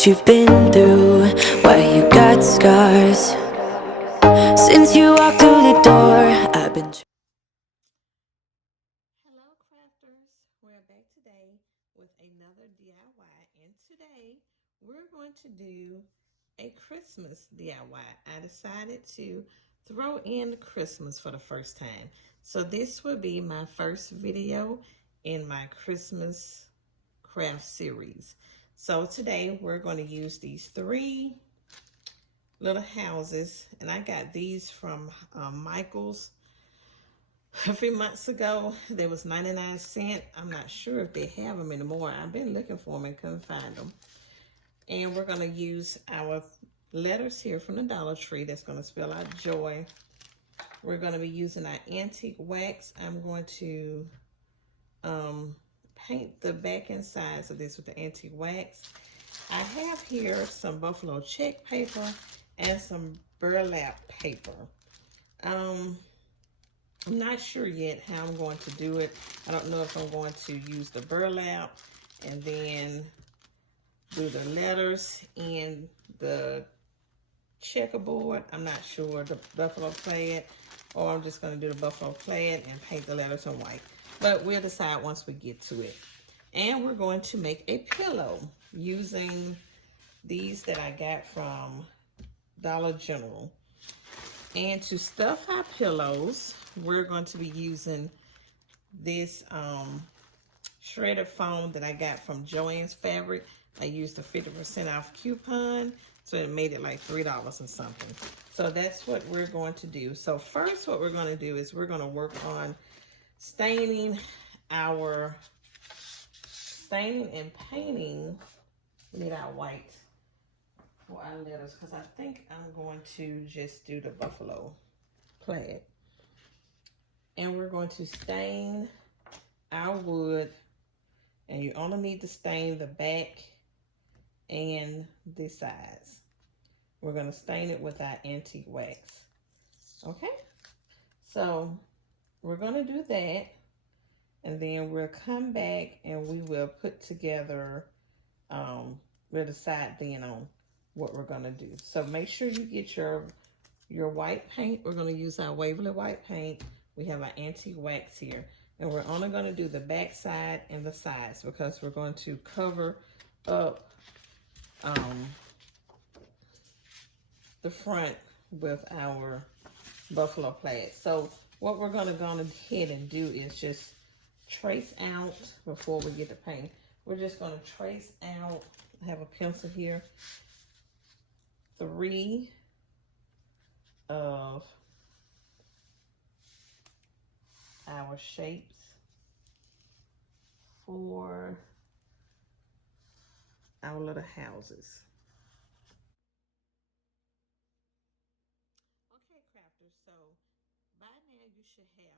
what you've been through, why you got scars. Since you walked through the door, I've been Hello, crafters. We're back today with another DIY, and today we're going to do a Christmas DIY. I decided to throw in Christmas for the first time. So this will be my first video in my Christmas craft series. So today we're going to use these three little houses, and I got these from Michael's a few months ago. They was 99¢. I'm not sure if they have them anymore. I've been looking for them and couldn't find them. And we're going to use our letters here from the Dollar Tree that's going to spell out joy. We're going to be using our antique wax. I'm going to paint the back and sides of this with the antique wax. I have here some buffalo check paper and some burlap paper. I'm not sure yet how I'm going to do it. I don't know if I'm going to use the burlap and then do the letters in the checkerboard. I'm not sure, the buffalo plaid, or I'm just going to do the buffalo plaid and paint the letters in white. But we'll decide once we get to it. And we're going to make a pillow using these that I got from Dollar General. And to stuff our pillows, we're going to be using this shredded foam that I got from Joann's Fabric. I used a 50% off coupon, so it made it like $3 and something. So that's what we're going to do. So first what we're going to do is we're going to work on staining and painting. We need our white for our letters, because I think I'm going to just do the buffalo plaid. And we're going to stain our wood, and you only need to stain the back and the sides. We're going to stain it with our antique wax. Okay, so we're going to do that, and then we'll come back and we will put together, we'll decide then on what we're going to do. So make sure you get your white paint. We're going to use our Waverly white paint. We have our antique wax here, and we're only going to do the back side and the sides because we're going to cover up the front with our buffalo plaid. So what we're going to go ahead and do is just trace out before we get the paint. We're just going to trace out, I have a pencil here, 3 of our shapes for our little houses. Okay, crafters, so by now you should have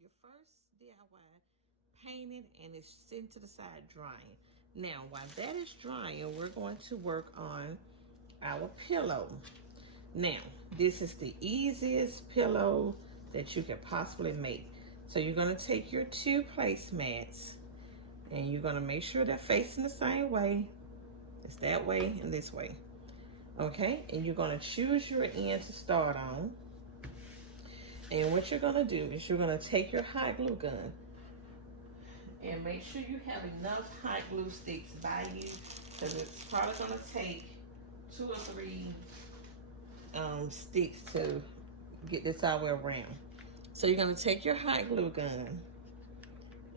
your first DIY painted and it's sitting to the side drying. Now, while that is drying, we're going to work on our pillow. Now, this is the easiest pillow that you could possibly make. So you're going to take your 2 placemats and you're going to make sure they're facing the same way. It's that way and this way. Okay, and you're going to choose your end to start on. And what you're going to do is you're going to take your hot glue gun and make sure you have enough hot glue sticks by you, because it's probably going to take 2 or 3 sticks to get this all the way around. So you're going to take your hot glue gun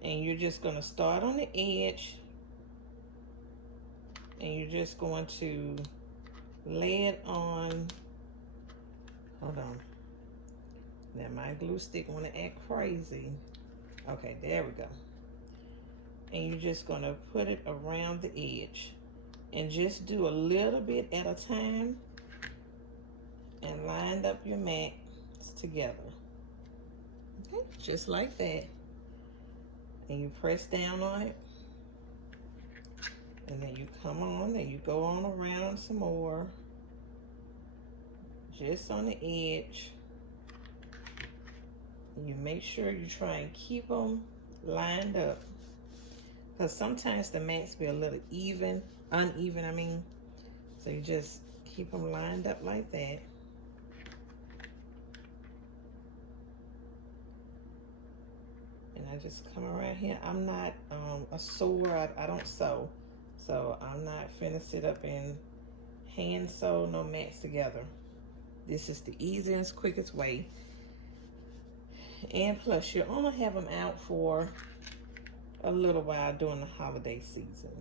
and you're just going to start on the edge, and you're just going to lay it on. Hold on. Now my glue stick want to act crazy. Okay, there we go. And you're just going to put it around the edge and just do a little bit at a time and line up your mats together. Okay, just like that. And you press down on it, and then you come on and you go on around some more, just on the edge. And you make sure you try and keep them lined up, because sometimes the mats be a little uneven, I mean. So you just keep them lined up like that. And I just come around here. I'm not a sewer. I don't sew. So I'm not finna sit up and hand sew no mats together. This is the easiest, quickest way. And plus, you only have them out for a little while during the holiday season.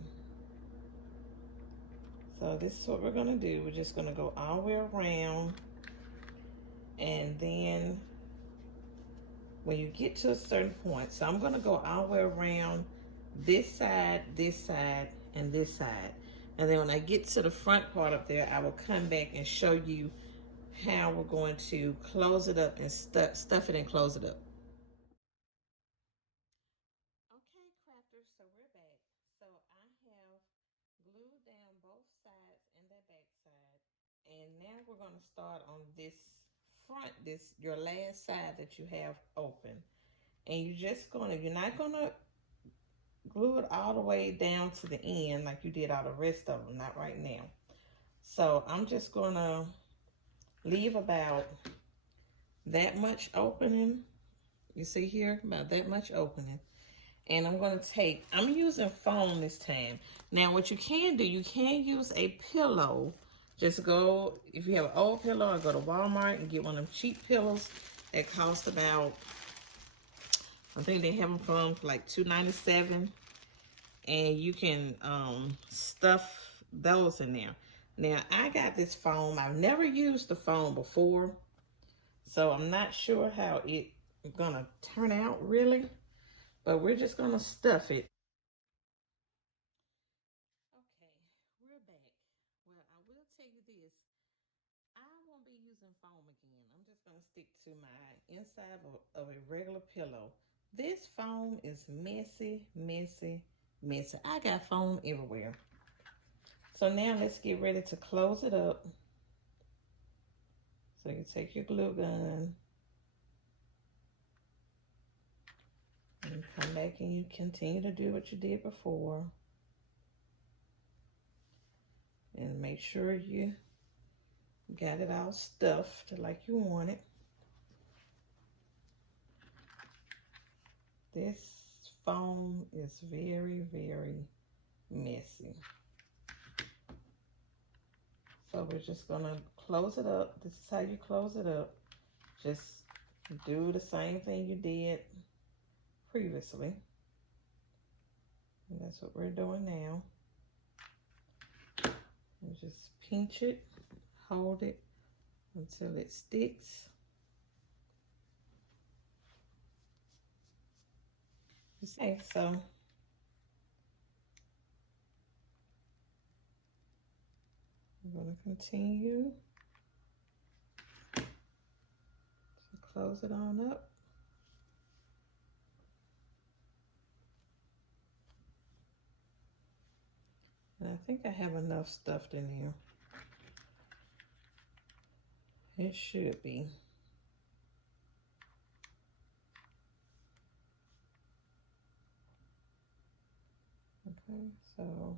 So this is what we're gonna do. We're just gonna go all the way around, and then when you get to a certain point, so I'm gonna go all the way around this side, and this side. And then when I get to the front part up there, I will come back and show you how we're going to close it up and stuff it and close it up. Okay, crafters, so we're back. So I have glued down both sides and the back side. And now we're going to start on this front, your last side that you have open. And you're not going to glue it all the way down to the end like you did all the rest of them, not right now. So I'm just going to leave about that much opening. You see here, about that much opening. And I'm using foam this time. Now what you can do, you can use a pillow. Just go, if you have an old pillow, or go to Walmart and get one of them cheap pillows that cost about, I think they have them from like $2.97. And you can stuff those in there. Now I got this foam. I've never used the foam before, so I'm not sure how it's gonna turn out really, but we're just gonna stuff it. Okay, we're back. Well, I will tell you this. I won't be using foam again. I'm just gonna stick to my inside of a regular pillow. This foam is messy, messy, messy. I got foam everywhere. So now let's get ready to close it up. So you take your glue gun and come back and you continue to do what you did before. And make sure you got it all stuffed like you want it. This foam is very, very messy. So we're just gonna close it up. This is how you close it up. Just do the same thing you did previously. And that's what we're doing now. And just pinch it, hold it until it sticks. Okay, so I'm going to continue to close it on up. And I think I have enough stuffed in here. It should be. Okay, so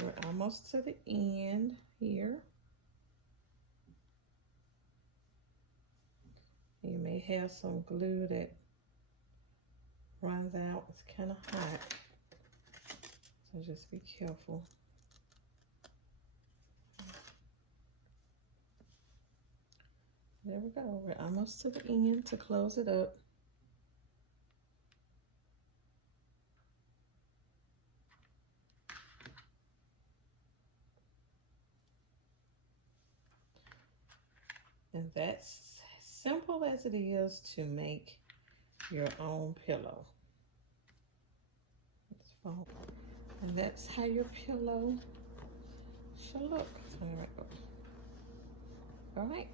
we're almost to the end here. You may have some glue that runs out. It's kind of hot, so just be careful. There we go. We're almost to the end to close it up. And that's simple as it is to make your own pillow. And that's how your pillow should look. All right.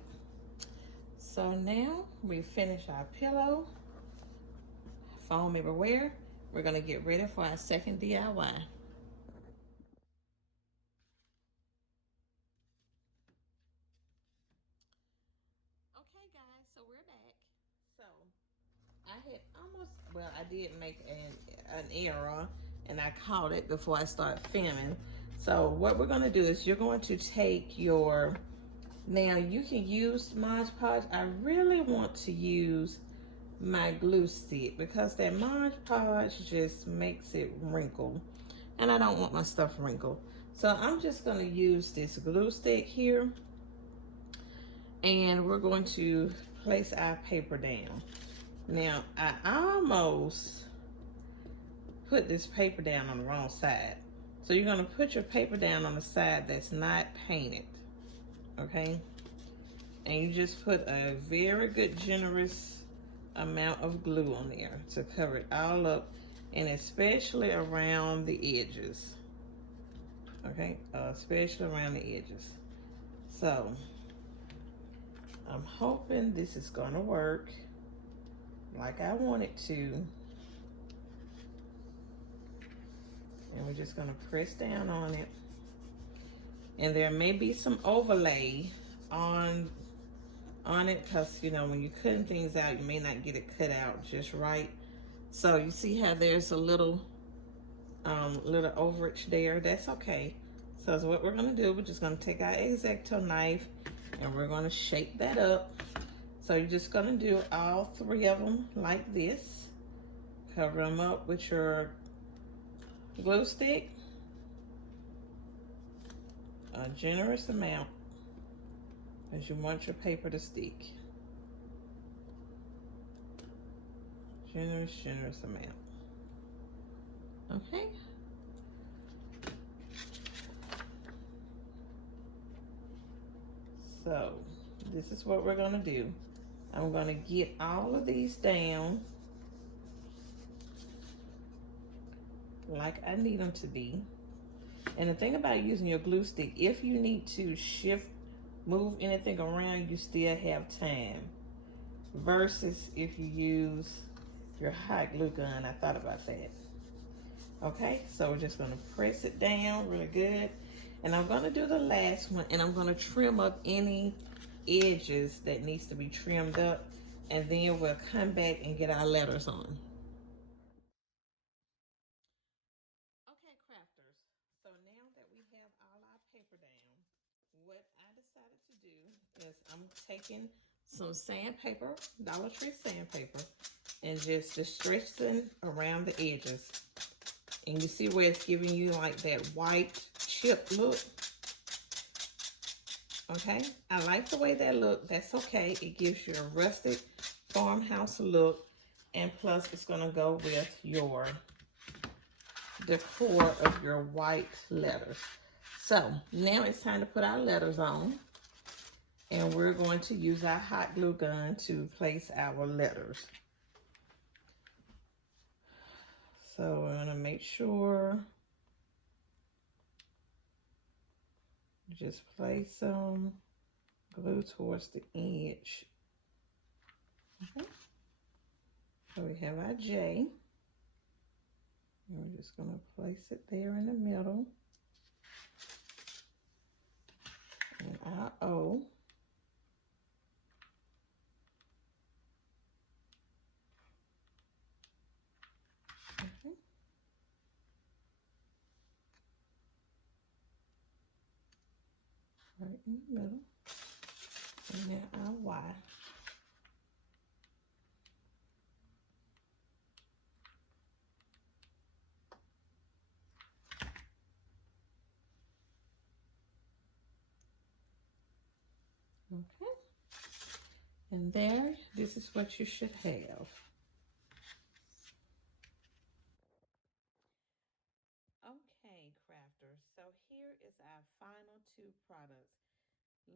So now we finish our pillow, foam everywhere. We're gonna get ready for our second DIY. Okay guys, so we're back. So I had I did make an error, and I caught it before I start filming. So what we're gonna do is you're going to take your, now you can use Mod Podge. I really want to use my glue stick because that Mod Podge just makes it wrinkle, and I don't want my stuff wrinkled. So I'm just gonna use this glue stick here, and we're going to place our paper down. Now, I almost put this paper down on the wrong side. So you're gonna put your paper down on the side that's not painted, okay? And you just put a very good, generous amount of glue on there to cover it all up, and especially around the edges, okay? Especially around the edges. So, I'm hoping this is gonna work like I want it to. And we're just gonna press down on it. And there may be some overlay on it because, you know, when you're cutting things out, you may not get it cut out just right. So you see how there's a little overage there. That's okay. So what we're gonna do, we're just gonna take our X-Acto knife and we're gonna shape that up. So you're just gonna do all 3 of them like this. Cover them up with your glue stick, a generous amount, as you want your paper to stick. Generous amount. Okay. So this is what we're gonna do. I'm gonna get all of these down like I need them to be. And the thing about using your glue stick, if you need to move anything around, you still have time. Versus if you use your hot glue gun. I thought about that. Okay, so we're just gonna press it down really good. And I'm gonna do the last one, and I'm gonna trim up any edges that needs to be trimmed up, and then we'll come back and get our letters on. Okay, crafters, so now that we have all our paper down, what I decided to do is I'm taking some sandpaper, Dollar Tree sandpaper, and just stretching around the edges. And you see where it's giving you like that white chip look? Okay, I like the way that look. That's okay. It gives you a rustic farmhouse look, and plus it's gonna go with your decor of your white letters. So now it's time to put our letters on, and we're going to use our hot glue gun to place our letters. So we're gonna make sure just place some glue towards the edge. Okay. So we have our J. And we're just gonna place it there in the middle. And our O. Okay. Right in the middle. And now our Y. Okay. And there, this is what you should have. Okay, crafters, so here is our final 2 products.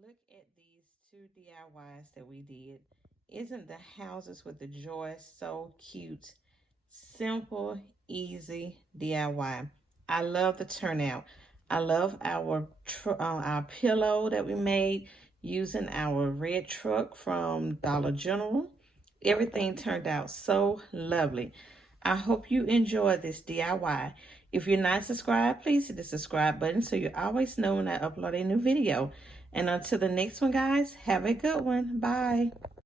Look at these 2 DIYs that we did. Isn't the houses with the joy so cute? Simple, easy DIY. I love the turnout. I love our pillow that we made using our red truck from Dollar General. Everything turned out so lovely. I hope you enjoy this DIY. If you're not subscribed, please hit the subscribe button so you always know when I upload a new video. And until the next one, guys, have a good one. Bye.